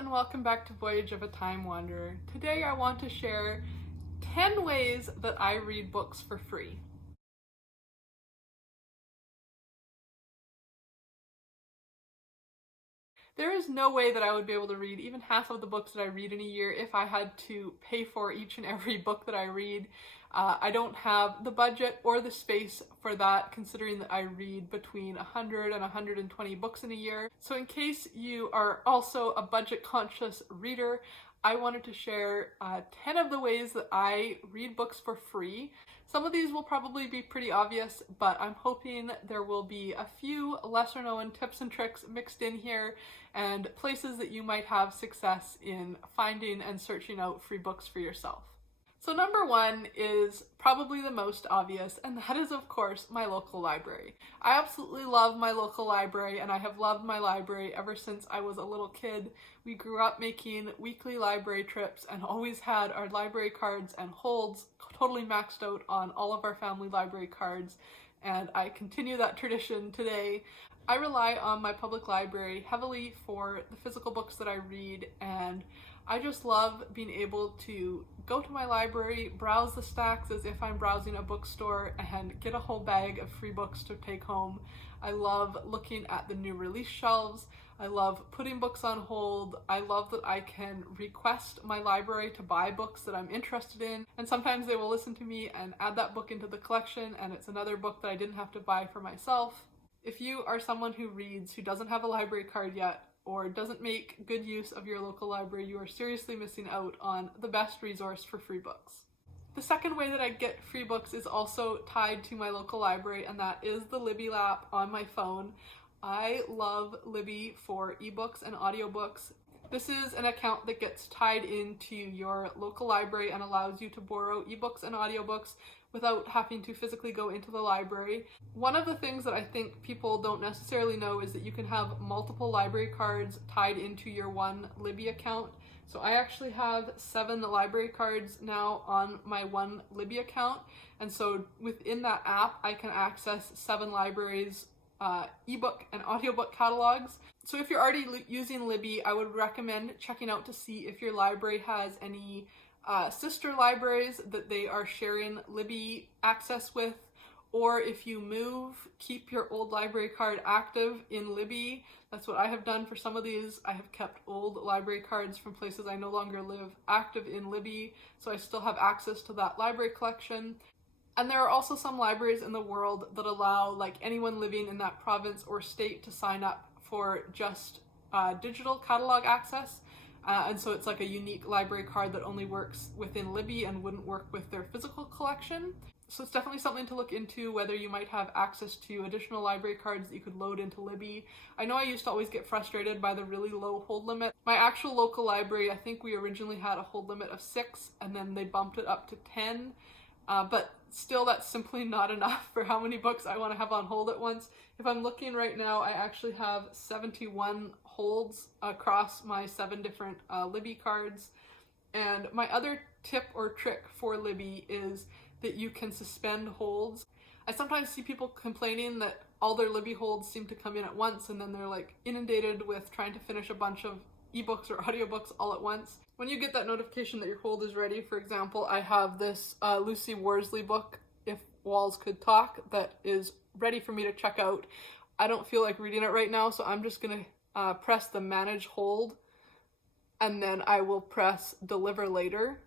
and welcome back to Voyage of a Time Wanderer. Today I want to share 10 ways that I read books for free. There is no way that I would be able to read even half of the books that I read in a year if I had to pay for each and every book that I read. I don't have the budget or the space for that, considering that I read between 100 and 120 books in a year. So in case you are also a budget-conscious reader, I wanted to share 10 of the ways that I read books for free. Some of these will probably be pretty obvious, but I'm hoping there will be a few lesser known tips and tricks mixed in here and places that you might have success in finding and searching out free books for yourself. So number one is probably the most obvious, and that is, of course, my local library. I absolutely love my local library, and I have loved my library ever since I was a little kid. We grew up making weekly library trips and always had our library cards and holds totally maxed out on all of our family library cards, and I continue that tradition today. I rely on my public library heavily for the physical books that I read, and I just love being able to go to my library, browse the stacks as if I'm browsing a bookstore, and get a whole bag of free books to take home. I love looking at the new release shelves. I love putting books on hold. I love that I can request my library to buy books that I'm interested in, and sometimes they will listen to me and add that book into the collection, and it's another book that I didn't have to buy for myself. If you are someone who reads who doesn't have a library card yet, or doesn't make good use of your local library, you are seriously missing out on the best resource for free books. The second way that I get free books is also tied to my local library, and that is the Libby App on my phone. I love Libby for ebooks and audiobooks. This is an account that gets tied into your local library and allows you to borrow ebooks and audiobooks without having to physically go into the library. One of the things that I think people don't necessarily know is that you can have multiple library cards tied into your one Libby account. So I actually have 7 library cards now on my one Libby account, and so within that app I can access 7 libraries' ebook and audiobook catalogs. So if you're already using Libby, I would recommend checking out to see if your library has any sister libraries that they are sharing Libby access with, or if you move, keep your old library card active in Libby. That's what I have done for some of these. I have kept old library cards from places I no longer live active in Libby, so I still have access to that library collection. And there are also some libraries in the world that allow anyone living in that province or state to sign up for just digital catalog access. And so it's like a unique library card that only works within Libby and wouldn't work with their physical collection. So it's definitely something to look into, whether you might have access to additional library cards that you could load into Libby. I know I used to always get frustrated by the really low hold limit. My actual local library, I think we originally had a hold limit of 6, and then they bumped it up to 10. But still, that's simply not enough for how many books I want to have on hold at once. If I'm looking right now, I actually have 71 holds across my 7 different Libby cards. And my other tip or trick for Libby is that you can suspend holds. I sometimes see people complaining that all their Libby holds seem to come in at once, and then they're inundated with trying to finish a bunch of ebooks or audiobooks all at once. When you get that notification that your hold is ready, for example, I have this Lucy Worsley book, If Walls Could Talk, that is ready for me to check out. I don't feel like reading it right now, so I'm just gonna press the manage hold, and then I will press deliver later,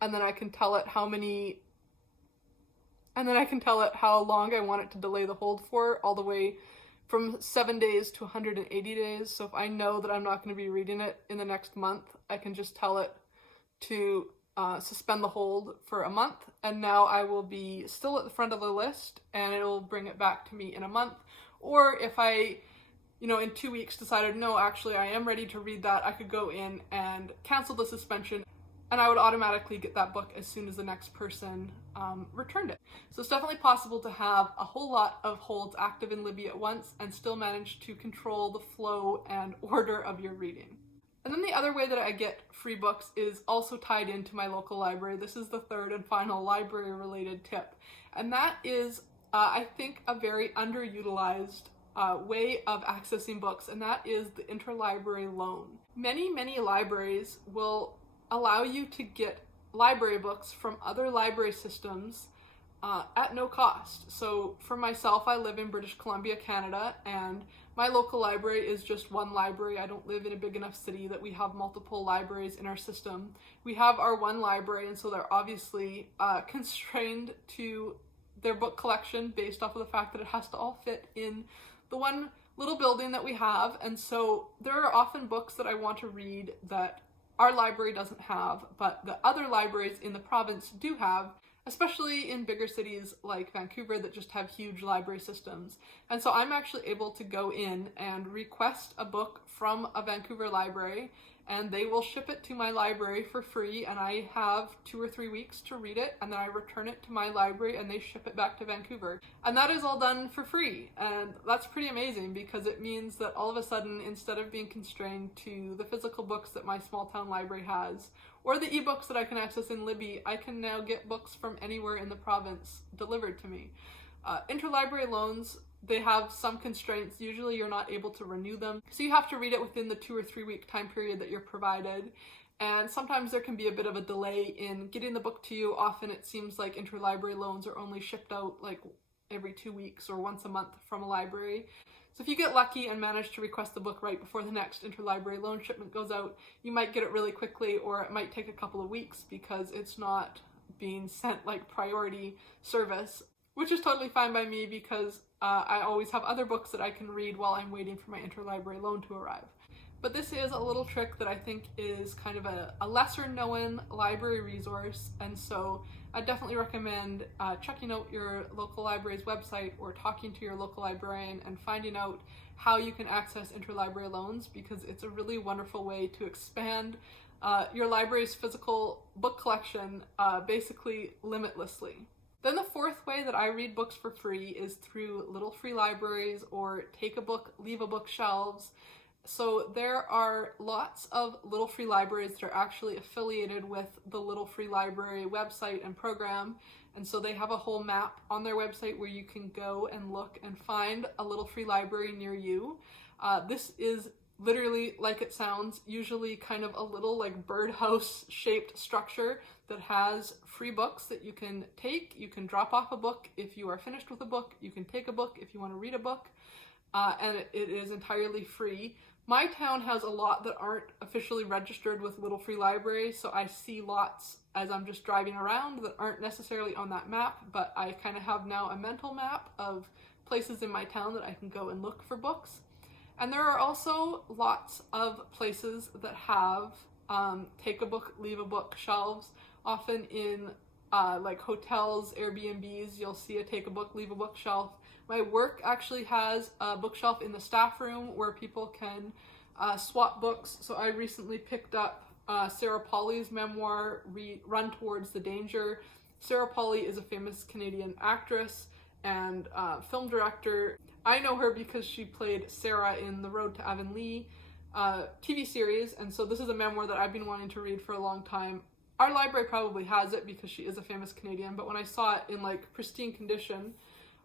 and then I can tell it how long I want it to delay the hold for, all the way from 7 days to 180 days. So if I know that I'm not going to be reading it in the next month, I can just tell it to suspend the hold for a month, and now I will be still at the front of the list, and it'll bring it back to me in a month. Or if I, in 2 weeks decided, no, actually I am ready to read that, I could go in and cancel the suspension, and I would automatically get that book as soon as the next person returned it. So it's definitely possible to have a whole lot of holds active in Libby at once and still manage to control the flow and order of your reading. And then the other way that I get free books is also tied into my local library. This is the third and final library related tip. And that is, I think, a very underutilized way of accessing books, and that is the interlibrary loan. Many libraries will allow you to get library books from other library systems at no cost. So for myself, I live in British Columbia, Canada, and my local library is just one library. I don't live in a big enough city that we have multiple libraries in our system. We have our one library, and so they're obviously constrained to their book collection based off of the fact that it has to all fit in the one little building that we have. And so there are often books that I want to read that our library doesn't have, but the other libraries in the province do have, especially in bigger cities like Vancouver that just have huge library systems. And so I'm actually able to go in and request a book from a Vancouver library, and they will ship it to my library for free, and I have 2 or 3 weeks to read it, and then I return it to my library and they ship it back to Vancouver. And that is all done for free, and that's pretty amazing because it means that all of a sudden, instead of being constrained to the physical books that my small town library has, or the ebooks that I can access in Libby, I can now get books from anywhere in the province delivered to me. Interlibrary loans, they have some constraints. Usually you're not able to renew them, so you have to read it within the 2 or 3 week time period that you're provided. And sometimes there can be a bit of a delay in getting the book to you. Often it seems like interlibrary loans are only shipped out like every 2 weeks or once a month from a library. So if you get lucky and manage to request the book right before the next interlibrary loan shipment goes out, you might get it really quickly, or it might take a couple of weeks because it's not being sent like priority service, which is totally fine by me because I always have other books that I can read while I'm waiting for my interlibrary loan to arrive. But this is a little trick that I think is kind of a lesser known library resource, and so I definitely recommend checking out your local library's website or talking to your local librarian and finding out how you can access interlibrary loans, because it's a really wonderful way to expand your library's physical book collection basically limitlessly. Then the fourth way that I read books for free is through little free libraries or take a book, leave a book shelves. So there are lots of little free libraries that are actually affiliated with the Little Free Library website and program. And so they have a whole map on their website where you can go and look and find a little free library near you. This is literally, like it sounds, usually kind of a little like birdhouse shaped structure that has free books that you can take. You can drop off a book if you are finished with a book. You can take a book if you want to read a book. And it is entirely free. My town has a lot that aren't officially registered with Little Free Library, so I see lots as I'm just driving around that aren't necessarily on that map, but I kind of have now a mental map of places in my town that I can go and look for books. And there are also lots of places that have take a book, leave a book shelves. Often in like hotels, Airbnbs, you'll see a take a book, leave a book shelf. My work actually has a bookshelf in the staff room where people can swap books. So I recently picked up Sarah Polley's memoir, Run Towards the Danger. Sarah Polley is a famous Canadian actress and film director. I know her because she played Sarah in the Road to Avonlea TV series, and so this is a memoir that I've been wanting to read for a long time. Our library probably has it because she is a famous Canadian, but when I saw it in like pristine condition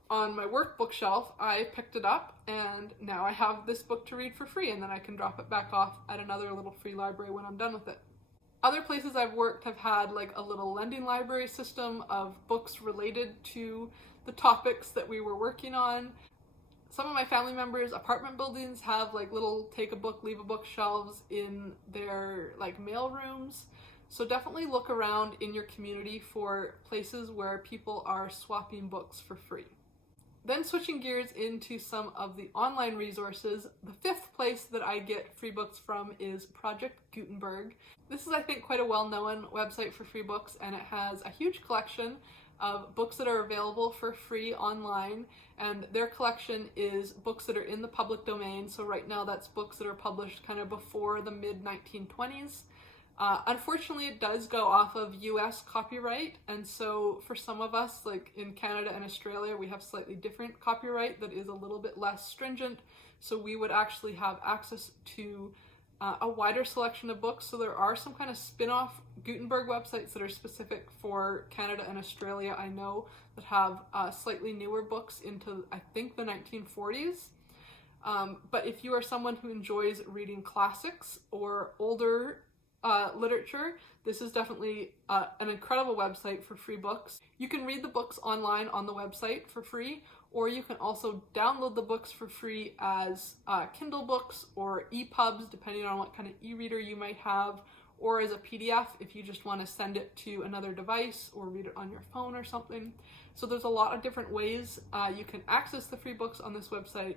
on my work bookshelf, I picked it up, and now I have this book to read for free, and then I can drop it back off at another little free library when I'm done with it. Other places I've worked have had like a little lending library system of books related to the topics that we were working on. Some of my family members' apartment buildings have like little take a book, leave a book shelves in their like mail rooms. So definitely look around in your community for places where people are swapping books for free. Then switching gears into some of the online resources, the fifth place that I get free books from is Project Gutenberg. This is, I think, quite a well-known website for free books, and it has a huge collection of books that are available for free online, and their collection is books that are in the public domain. So right now that's books that are published kind of before the mid-1920s. Unfortunately, it does go off of US copyright, and so for some of us, like in Canada and Australia, we have slightly different copyright that is a little bit less stringent, so we would actually have access to a wider selection of books. So there are some kind of spin-off Gutenberg websites that are specific for Canada and Australia, I know, that have slightly newer books into, I think, the 1940s. But if you are someone who enjoys reading classics or older literature, this is definitely an incredible website for free books. You can read the books online on the website for free, or you can also download the books for free as Kindle books or EPUBs, depending on what kind of e-reader you might have, or as a PDF if you just want to send it to another device or read it on your phone or something. So there's a lot of different ways you can access the free books on this website.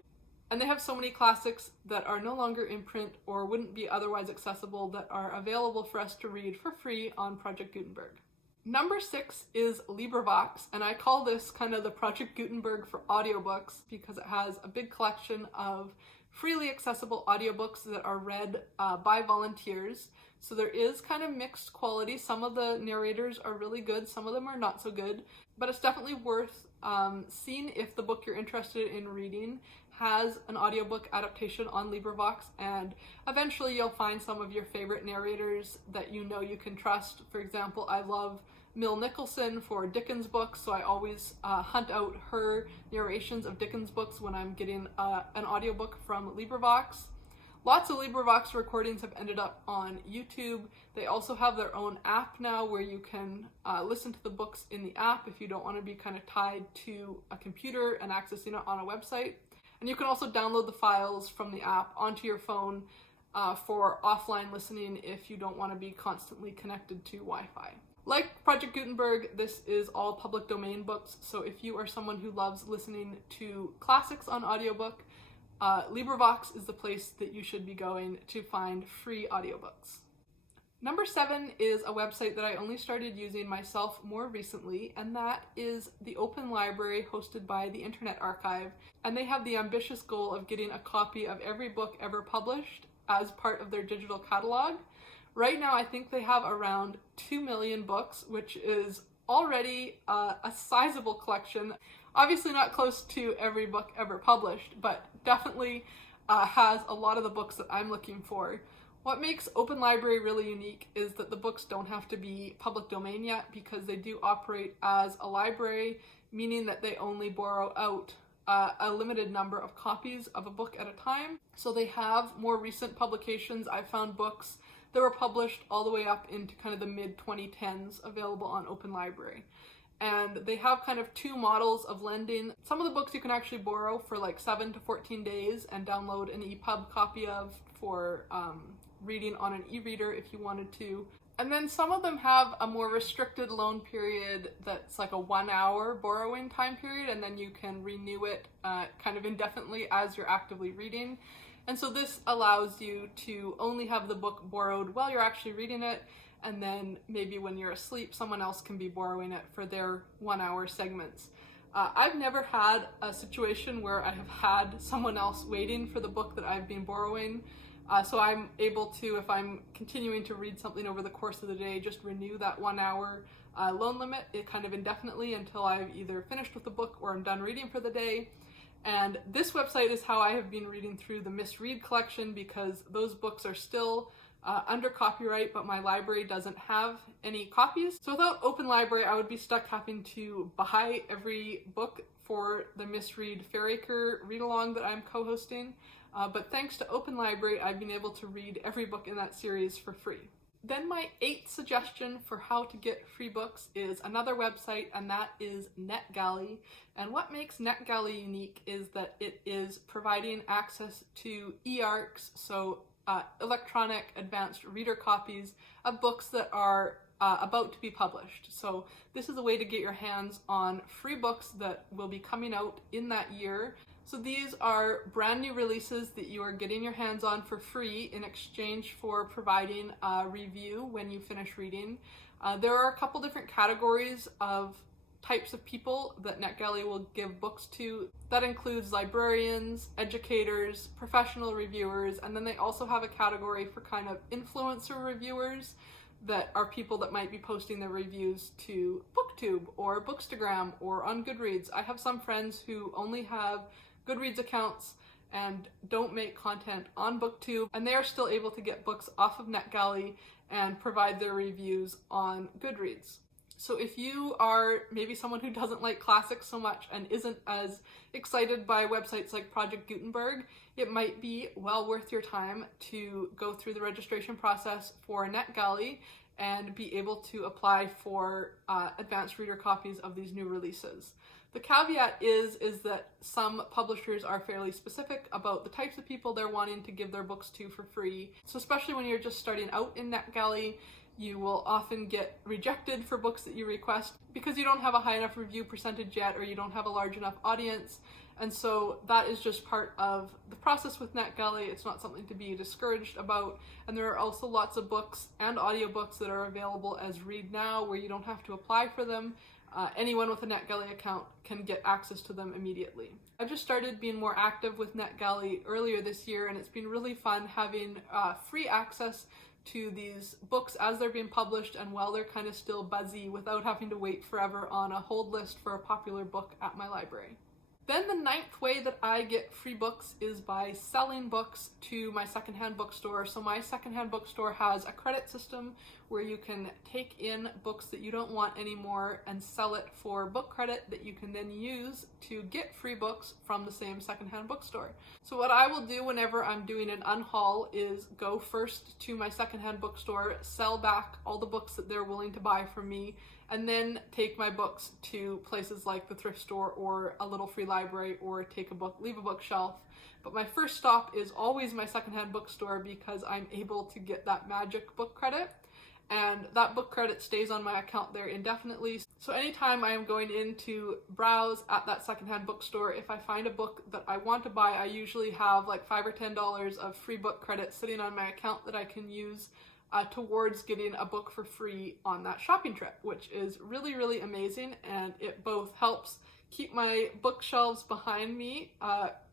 And they have so many classics that are no longer in print or wouldn't be otherwise accessible that are available for us to read for free on Project Gutenberg. Number 6 is Librivox, and I call this kind of the Project Gutenberg for audiobooks because it has a big collection of freely accessible audiobooks that are read by volunteers. So there is kind of mixed quality. Some of the narrators are really good, some of them are not so good, but it's definitely worth seeing if the book you're interested in reading has an audiobook adaptation on Librivox, and eventually you'll find some of your favorite narrators that you know you can trust. For example, I love Mill Nicholson for Dickens books, so I always hunt out her narrations of Dickens books when I'm getting an audiobook from Librivox. Lots of Librivox recordings have ended up on YouTube. They also have their own app now where you can listen to the books in the app if you don't want to be kind of tied to a computer and accessing it on a website. And you can also download the files from the app onto your phone for offline listening if you don't want to be constantly connected to Wi-Fi. Like Project Gutenberg, this is all public domain books, so if you are someone who loves listening to classics on audiobook, Librivox is the place that you should be going to find free audiobooks. Number 7 is a website that I only started using myself more recently, and that is the Open Library hosted by the Internet Archive, and they have the ambitious goal of getting a copy of every book ever published as part of their digital catalog. Right now I think they have around 2 million books, which is already a sizable collection. Obviously not close to every book ever published, but definitely has a lot of the books that I'm looking for. What makes Open Library really unique is that the books don't have to be public domain yet because they do operate as a library, meaning that they only borrow out a limited number of copies of a book at a time. So they have more recent publications. I found books that were published all the way up into kind of the mid-2010s available on Open Library. And they have kind of two models of lending. Some of the books you can actually borrow for like 7 to 14 days and download an EPUB copy of for reading on an e-reader if you wanted to. And then some of them have a more restricted loan period that's like a 1 hour borrowing time period, and then you can renew it kind of indefinitely as you're actively reading. And so this allows you to only have the book borrowed while you're actually reading it, and then maybe when you're asleep, someone else can be borrowing it for their 1 hour segments. I've never had a situation where I have had someone else waiting for the book that I've been borrowing. So I'm able to, if I'm continuing to read something over the course of the day, just renew that 1 hour loan limit kind of indefinitely until I've either finished with the book or I'm done reading for the day. And this website is how I have been reading through the misread collection, because those books are still under copyright, but my library doesn't have any copies. So without Open Library, I would be stuck having to buy every book for the Misread Fairacre read-along that I'm co-hosting. But thanks to Open Library, I've been able to read every book in that series for free. Then my 8th suggestion for how to get free books is another website, and that is Netgalley. And what makes Netgalley unique is that it is providing access to e-ARCs, so electronic advanced reader copies of books that are about to be published. So this is a way to get your hands on free books that will be coming out in that year. So these are brand new releases that you are getting your hands on for free in exchange for providing a review when you finish reading. There are a couple different categories of types of people that Netgalley will give books to. That includes librarians, educators, professional reviewers, and then they also have a category for kind of influencer reviewers that are people that might be posting their reviews to BookTube or Bookstagram or on Goodreads. I have some friends who only have Goodreads accounts and don't make content on BookTube, and they are still able to get books off of Netgalley and provide their reviews on Goodreads. So if you are maybe someone who doesn't like classics so much and isn't as excited by websites like Project Gutenberg, it might be well worth your time to go through the registration process for Netgalley and be able to apply for advanced reader copies of these new releases. The caveat is that some publishers are fairly specific about the types of people they're wanting to give their books to for free. So especially when you're just starting out in Netgalley, you will often get rejected for books that you request because you don't have a high enough review percentage yet, or you don't have a large enough audience. And so that is just part of the process with Netgalley. It's not something to be discouraged about. And there are also lots of books and audiobooks that are available as Read Now, where you don't have to apply for them. Anyone with a Netgalley account can get access to them immediately. I've just started being more active with Netgalley earlier this year, and it's been really fun having free access to these books as they're being published and while they're kind of still buzzy, without having to wait forever on a hold list for a popular book at my library. Then the ninth way that I get free books is by selling books to my secondhand bookstore. So my secondhand bookstore has a credit system where you can take in books that you don't want anymore and sell it for book credit that you can then use to get free books from the same secondhand bookstore. So what I will do whenever I'm doing an unhaul is go first to my secondhand bookstore, sell back all the books that they're willing to buy from me, and then take my books to places like the thrift store or a little free library, or leave a bookshelf. But my first stop is always my secondhand bookstore because I'm able to get that magic book credit, and that book credit stays on my account there indefinitely. So anytime I am going in to browse at that secondhand bookstore, if I find a book that I want to buy, I usually have like $5 or $10 of free book credit sitting on my account that I can use towards getting a book for free on that shopping trip, which is really, really amazing. And it both helps keep my bookshelves behind me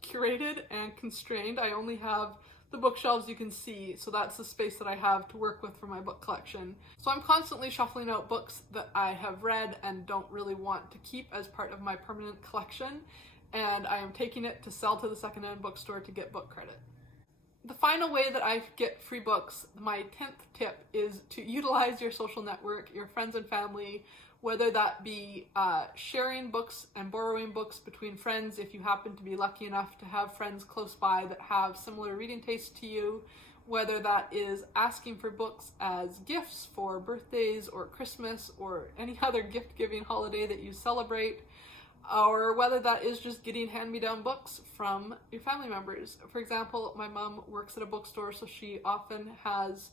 curated and constrained. I only have the bookshelves you can see, so that's the space that I have to work with for my book collection. So I'm constantly shuffling out books that I have read and don't really want to keep as part of my permanent collection, and I am taking it to sell to the secondhand bookstore to get book credit. The final way that I get free books, my 10th tip, is to utilize your social network, your friends and family, whether that be sharing books and borrowing books between friends if you happen to be lucky enough to have friends close by that have similar reading tastes to you, whether that is asking for books as gifts for birthdays or Christmas or any other gift-giving holiday that you celebrate, or whether that is just getting hand-me-down books from your family members. For example, my mom works at a bookstore, so she often has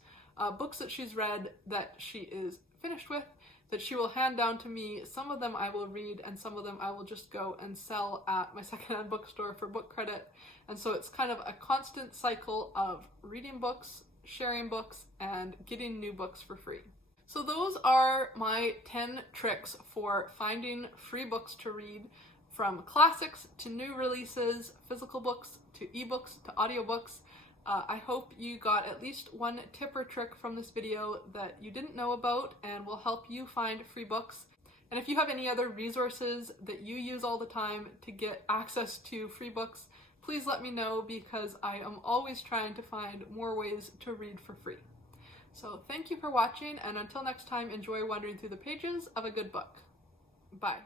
books that she's read that she is finished with that she will hand down to me. Some of them I will read, and some of them I will just go and sell at my secondhand bookstore for book credit. And so it's kind of a constant cycle of reading books, sharing books, and getting new books for free. So those are my 10 tricks for finding free books to read, from classics to new releases, physical books to ebooks to audiobooks. I hope you got at least one tip or trick from this video that you didn't know about and will help you find free books. And if you have any other resources that you use all the time to get access to free books, please let me know, because I am always trying to find more ways to read for free. So thank you for watching, and until next time, enjoy wandering through the pages of a good book. Bye.